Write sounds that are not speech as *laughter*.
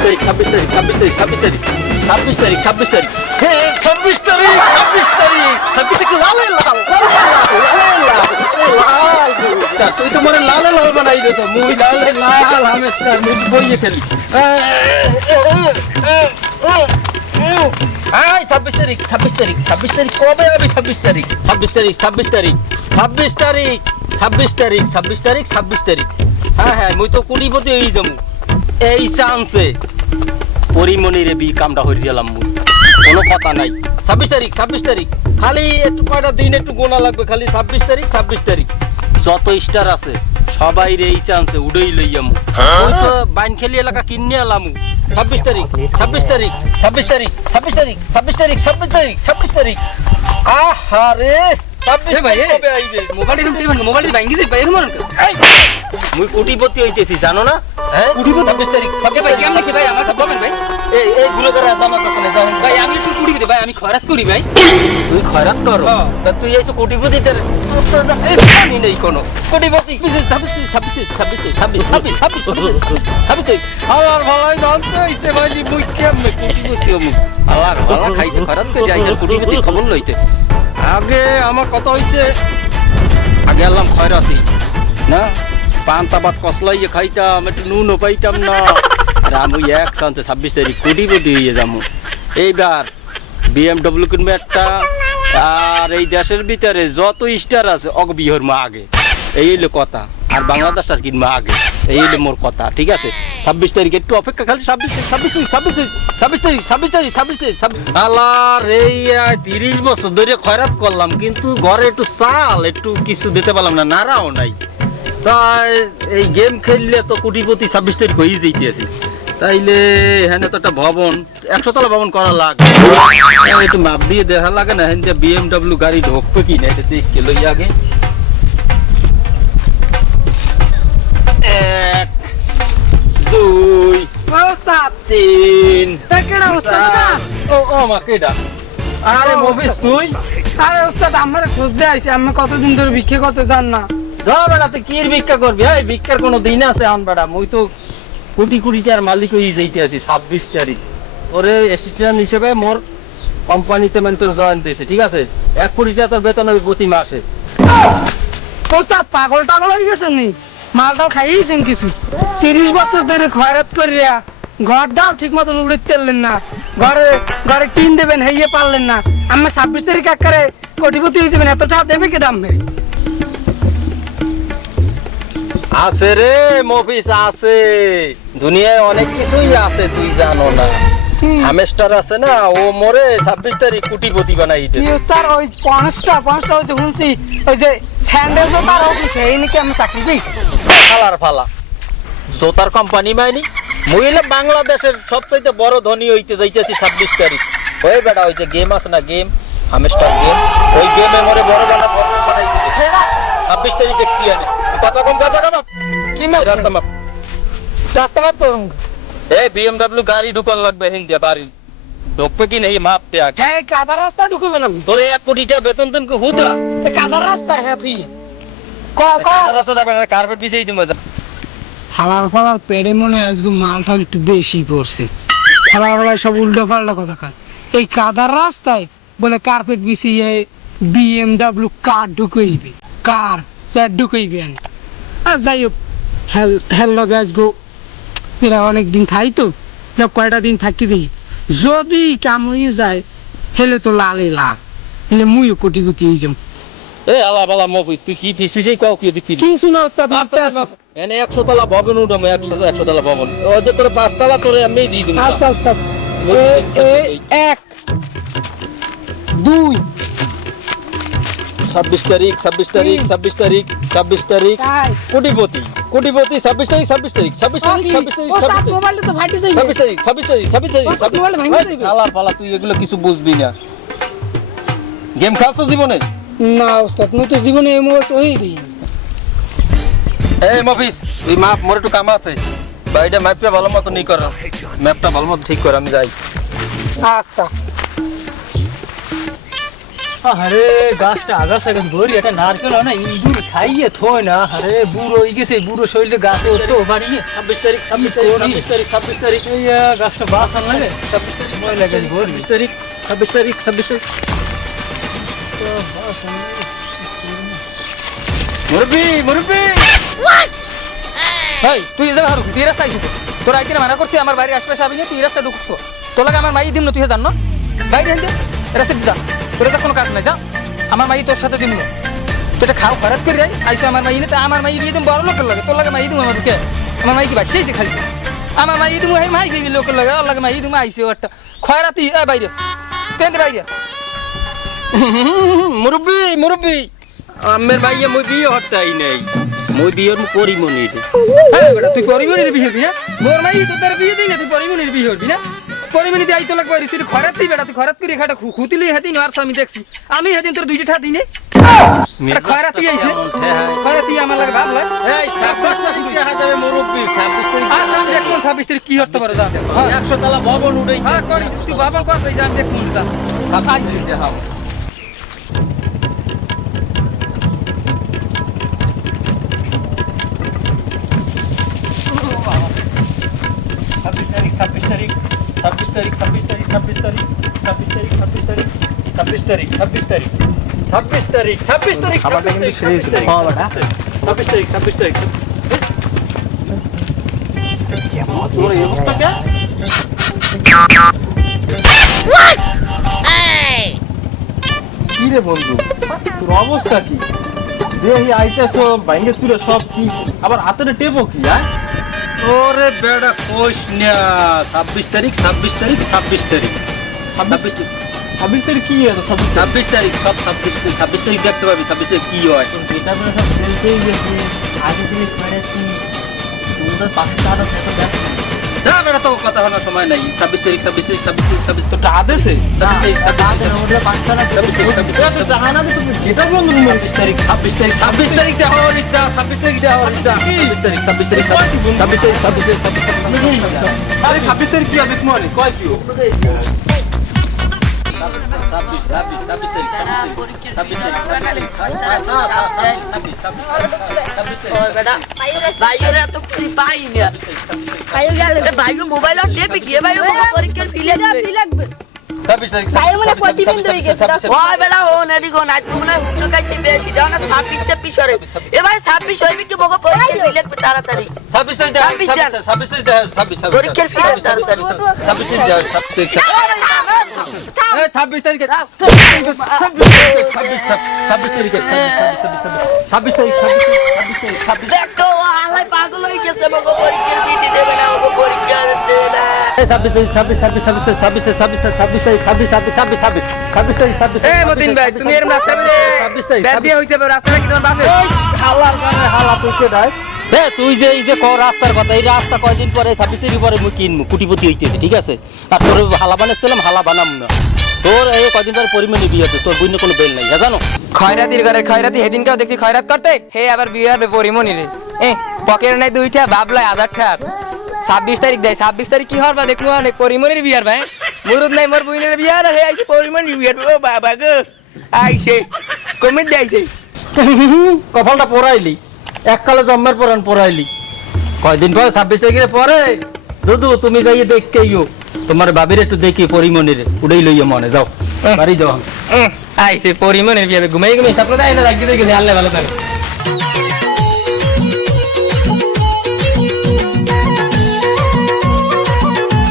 তারিখ ছাব্বিশ তারিখ ছাব্বিশ তারিখ ছাব্বিশ তারিখ ছাব্বিশ তারিখ ছাব্বিশ তারিখ হ্যাঁ ছাব্বিশ তারিখ ছাব্বিশ তারিখ ছাব্বিশ তারিখ লালে লাল আচ্ছা, তুই তো মনে লালে লাল বানাই দিয়েছ মুই লালে লাল হামেশা মুই বইয়ে খেলি এই ছাব্বিশ তারিখ ছাব্বিশ তারিখ ছাব্বিশ তারিখ কবে হবে ছাব্বিশ তারিখ ছাব্বিশ তারিখ ছাব্বিশ তারিখ ছাব্বিশ তারিখ ছাব্বিশ তারিখ ছাব্বিশ তারিখ ছাব্বিশ তারিখ হ্যাঁ হ্যাঁ মুই তো কুড়ি কুড়িপতি হয়ে যাব এই চান্সে। পরিমণিরে বি কামটা হয়ে গেলাম কোনো কথা নাই। ছাব্বিশ তারিখ ছাব্বিশ তারিখ খালি একটু কয়টা দিন একটু গোনা লাগবে খালি ছাব্বিশ তারিখ ছাব্বিশ তারিখ যত স্টার আছে সবাই রে এই চান্সে উড়েই লইয়ামু ওই তো বাইনখেলি এলাকা কিনে এলামু ছাব্বিশ তারিখ ছাব্বিশ তারিখ ছাব্বিশ তারিখ ছাব্বিশ তারিখ ছাব্বিশ তারিখ ছাব্বিশ তারিখ ছাব্বিশ তারিখ আহা রে ছাব্বিশ ভাই, মোবাইল মোবাইল ভাঙ্গি যাই ভাই মুই কোটিপতি হইতেছি জানো না? হ্যাঁ? কোটিপতি? ছাব্বিশ তারিখ। ছাব্বিশ ভাই কেমন কি ভাই? আমার সব বলেন ভাই। এই এইগুলো দ্বারা জানা তখন যাও ভাই আমি একটু কুড়ি দিতে ভাই আমি খরাত করি ভাই। তুই খয়রাত কর? হ্যাঁ। তা তুই এইসব কোটিপতি তোর তোর তো এই জানি নেই কোনো। কোটিপতি? ছাব্বিশ ছাব্বিশ ছাব্বিশ ছাব্বিশ ছাব্বিশ ছাব্বিশ ছাব্বিশ আমার ভালাই জানতে হইছে ভাই মুই কেমনে কোটিপতি হমু আল্লাহ ভালো *laughs* খাইছে খরাত করে যাইছে কুড়িপতি খবর লইতে। আগে আমার কথা হইছে আগে এলাম খয়রাতি। না? পান্তা ভাত কসলাইয়ে খাইতাম, একটু নুনও পাইতাম না। আর আমি এক সান্তে ছাব্বিশ তারিখ কোটিপতি হইয়ে যাব। এইবার বিএমডব্লিউ কিনবে একটা, আর এই দেশের ভিতরে যত স্টার আছে অগ বিহর মা আগে। এই হইল কথা। আর বাংলাদেশ আর কিনবে আগে। এই হইল মোর কথা, ঠিক আছে? ছাব্বিশ তারিখ একটু অপেক্ষা খালি, ছাব্বিশ ছাব্বিশ ছাব্বিশ ছাব্বিশ তারিখ ছাব্বিশ তারিখ ছাব্বিশ তারিখ, ছাব্বিশ আল্লাহ রে তিরিশ বছর ধরে খয়রাত করলাম, কিন্তু ঘরে একটু চাল, একটু কিছু দিতে পারলাম না, নাড়াও নাই। তাই এই গেম খেললে তো কোটিপতি ছাব্বিশ তারিখ হয়ে যেতেছি তাইলে এখানে তো একটা ভবন একশো তলা ভবন করা লাগে একটু মাপ দিয়ে দেখা লাগে না এখান বিএমডব্লিউ গাড়ি ঢোকবে কি না এটা লই আগে। এক দুই তিন ও ও মা কেডা? আরে মফিস তুই? আরে ওস্তাদ আমার খোঁজ দিয়ে আইছে আমি কতদিন ধরে ভিক্ষে করতে যান না। বেড়া। তুই ভিক্ষা কোটি মালিক ছাব্বিশ হিসেবে কিছু? তিরিশ ঘরটাও ঠিক মতন তেললেন না। ঘরে ঘরে টিন পারলেন না। ছাব্বিশ তারিখ কোটিপতি হয়ে যাবেন এত টাকা দেবে কে দাম আছে রে মফিস আছে। দুনিয়ায় অনেক কিছুই আছে তুই জানো না। হামেস্টার আছে না ও মরে ছাব্বিশ তারিখ কোটিপতি বানাই দেবে ওই পাঁচটা পাঁচটা হয়েছে শুনছি ওই যে স্যান্ডেল জোতার অফিসে এই নাকি আমি চাকরি পেয়েছি? ফালার ফালা। জোতার কোম্পানি মাইনি। মহিলা বাংলাদেশের সবচাইতে বড় ধনী হইতে যাইতেছি ছাব্বিশ তারিখ। ওই বেটা ওই যে গেম আছে না গেম হামেস্টার গেম ওই গেমে মরে বড় বড় বানাই দিবে। ছাব্বিশ তারিখে কি আনে? কথা কম কথা কম কি মাপ রাস্তা মাপ। রাস্তা মাপ এই বিএমডব্লিউ গাড়ি ঢুকান লাগবে হিন্দিয়া বাড়ি। ঢুকবে কি নেই মাপ দে আগে হ্যাঁ কাদা রাস্তা ঢুকবে না। তোর এক কোটি টাকা বেতন তুমি হুদা? কাদা রাস্তা হ্যাঁ তুই। ক ক? রাস্তা যাবে না কার্পেট বিছিয়ে দিবে হালার ফালার পেড়ে মনে আজকে মালটা একটু বেশি পড়ছে। সব উল্টো পাল্টা কথা খায় এই কাদার রাস্তায় বলে কার্পেট বিছিয়ে বিএমডাব্লিউ কার ঢুকাইবে। কার ঢুকাইবে আনি। আর যাই হোক। হেল হেল লগে আজগো এরা অনেক দিন খাই তো। যা কয়টা দিন থাকি দিই যদি কাম হয়ে যায় হেলে তো লালে লাল। হেলে মুইও কোটি কোটি যাম এ আলা বালা মফি তুই কি ফিস ফিসেই কাউ কি দিবি কিছু না এনে একশো তলা ভবন উঠাবো একশো একশো তলা ভবন। ওদের তোর পাঁচতলা তোরে আমি দিয়ে দিবি। আস্তে আস্তে এক দুই ছাব্বিশ তারিখ ছাব্বিশ তারিখ ছাব্বিশ তারিখ ছাব্বিশ তারিখ কোটিপতি কোটিপতি ছাব্বিশ তারিখ ছাব্বিশ তারিখ ছাব্বিশ তারিখ ছাব্বিশ তারিখ ছাব্বিশ তারিখ ছাব্বিশ তারিখ ছাব্বিশ তারিখ ছাব্বিশ তারিখ। আলার পালা তুই এগুলো কিছু বুঝবি না গেম খেলছো জীবনে না ওস্তাদ মুই তো জীবনে এই মোবাইল চই দিই এই মফিস তুই মাপ মোর একটু কাম আছে বাড়িটা ম্যাপটা ভালো মতো নি কর ম্যাপটা ভালো মতো ঠিক কর আমি যাই আচ্ছা আরে গাছটা আগাছা গাছ বড়ি এটা নারকেল না ইঁদুর খাইয়ে থয় না। আরে বুড়ো হয়ে গেছে বুড়ো শরীরে গাছে উঠতে পারিনি ছাব্বিশ তারিখ ছাব্বিশ তারিখ ছাব্বিশ তারিখ ছাব্বিশ তারিখ। এই আহ, গাছটা বাঁচান লাগে। ময়লা গাছ বড়ি। ছাব্বিশ তারিখ ছাব্বিশ তারিখ ছাব্বিশ তারিখ। মুরব্বি মুরব্বি! এই তুই এই জায়গা হারু তুই এই রাস্তা আইছিস তোর আইকে মানা করছি আমার বাড়ির আশপাশে আবি না তুই এই রাস্তা ঢুকছো। তোর লাগে আমার মাই দিম না তুই জান না? বাইরে হেন রাস্তা দিয়ে যা। তোর যা কোনো কাজ নাই যা। আমার মাই তোর সাথে দিম না এটা খাও খরাত করে যাই আইসো আমার মাই তা আমার মাই দিয়ে বড় লোকের লাগে। তোর লাগে মাই দিম আমার কে আমার মাই কি বাসি আইছে খালি। আমার মাই দিম হেই মাই গই লোকের লাগে। ওর লাগে মাই দিম আইছে ওটা খয়রাতি এ বাইরে। তেন বাইরে মুরব্বি *laughs* মুরব্বি। আমের ভাইয়া মই বিয়ে হতে আই নাই। মই বিয়ের মু করি মনি রে হ্যাঁ বেটা তুই পরিমণির বিয়ে হবি না মোর মাই তোর বিয়ে দিই না তুই পরিমণির বিয়ে হবি না? পরিমণি দিয়ে আইতো লাগবে তুই খরাত তুই বেটা তুই খরাত করে খাটা খুতিলি হেদিন আর আমি দেখছি। আমি হেদিন তোর দুইটা ঠা দিনে। নে খয়রাত তুই আইছে। খয়রাত তুই আমার লাগে ভাব লাগে এই মুরব্বি আর আমি দেখুন ছাব্বিশ তারিখ কি হতে পারে যা। হ্যাঁ একশো তালা ভবন উড়াই হ্যাঁ করি। তুই বাবা কথা যা আমি দেখুন যা। ছাব্বিশ তারিখ দেখাও তারিখ ছাব্বিশ তারিখ ছাব্বিশ তারিখ ছাব্বিশ তারিখ ছাব্বিশ তারিখ ছাব্বিশ তারিখ ছাব্বিশ তারিখ ছাব্বিশ তারিখ ছাব্বিশ তারিখ ছাব্বিশ তারিখ ছাব্বিশ তারিখ ছাব্বিশ তারিখ ছাব্বিশ তারিখ তোর এই অবস্থা কে কি রে বন্ধু তোর অবস্থা কি দেখি আইতেছ বাইঙ্গে তুলে সব কি আবার হাতের টেপো কি হ্যাঁ ওরে বেড়া কোষ না ছাব্বিশ তারিখ ছাব্বিশ তারিখ ছাব্বিশ তারিখ। ছাব্বিশ তারিখ। ছাব্বিশ তারিখ কি আছে? ছাব্বিশ ছাব্বিশ তারিখ সব ছাব্বিশ ছাব্বিশ তারিখ দেখতে পাবি ছাব্বিশ তারিখ কি হয়। এটা করে সব বলতেই গেছি। আগে থেকে করেছি তোমাদের পাঁচশো টাকা সেটা দেখ। না তো কথা হওয়ার সময় নাই ছাব্বিশ তারিখ ছাব্বিশ তারিখ ছাব্বিশ তারিখ পাঁচশো টাকা তারিখ ছাব্বিশ তারিখ ছাব্বিশ তারিখ তো ছাব্বিশ তারিখ ছাব্বিশ তারিখ ছাব্বিশ তারিখ দেওয়া হওয়ার ইচ্ছা ছাব্বিশ তারিখ দেওয়া ইচ্ছা ছাব্বিশ তারিখ ছাব্বিশ তারিখ ছাব্বিশ তারিখ ছাব্বিশ তারিখ ছাব্বিশ তারিখ ছাব্বিশ তারিখ কি হবে মনে কয় কি ছাব্বিশ তারিখ ছাব্বিশ তারিখ ছাব্বিশ তারিখ ছাব্বিশ তারিখ ছাব্বিশ তারিখ ছাব্বিশ তারিখে ছাব্বিশ তারিখ ছাব্বিশ তারিখ হ্যাঁ তুই যে এই যে ক রাস্তার কথা এই রাস্তা কয়দিন পরে ছাব্বিশ তারিখ পরে মুই কিনবো কুটিপতি হইতেছে ঠিক আছে? আর তোর হালা বানাচ্ছিলাম হালা বানাম না। তোর এই কদিন পরে পরিমাণে বিয়ে হতো তোর বুঝলে কোনো বেল নাই জানো? খয়রাতির ঘরে খয়রাতি হেদিনকেও দেখছি খয়রাত করতে হে আবার বিয়ে হবে পরিমণি রে এ পকেট নাই দুইটা বাবলায় আধারটার ছাব্বিশ তারিখ দেয় ছাব্বিশ তারিখ কি হওয়ার বা দেখব অনেক পরিমণির বিয়ার হ্যাঁ? ভাই মুরুদ নাই মোর বুইনের বিয়ার হে আইছি পরিমণির বিয়ার ও বাবা গো। আইছে কমে দেয়ছে কপালটা পড়াইলি। এককালে জন্মের পরান পড়াইলি। কয়দিন পরে, ছাব্বিশ তারিখে পরে? দুদু, তুমি যাই যাইয়ে দেখকেইও তোমার বাবির একটু দেখি পরিমণির উড়েই লইয়া মনে, যাও। বাড়ি যাও। আইছে পরিমণির বিয়াবে ঘুমাই ঘুমাই সাপ্লাই না রাখতে দেখি আল্লাহ ভালো থাকে।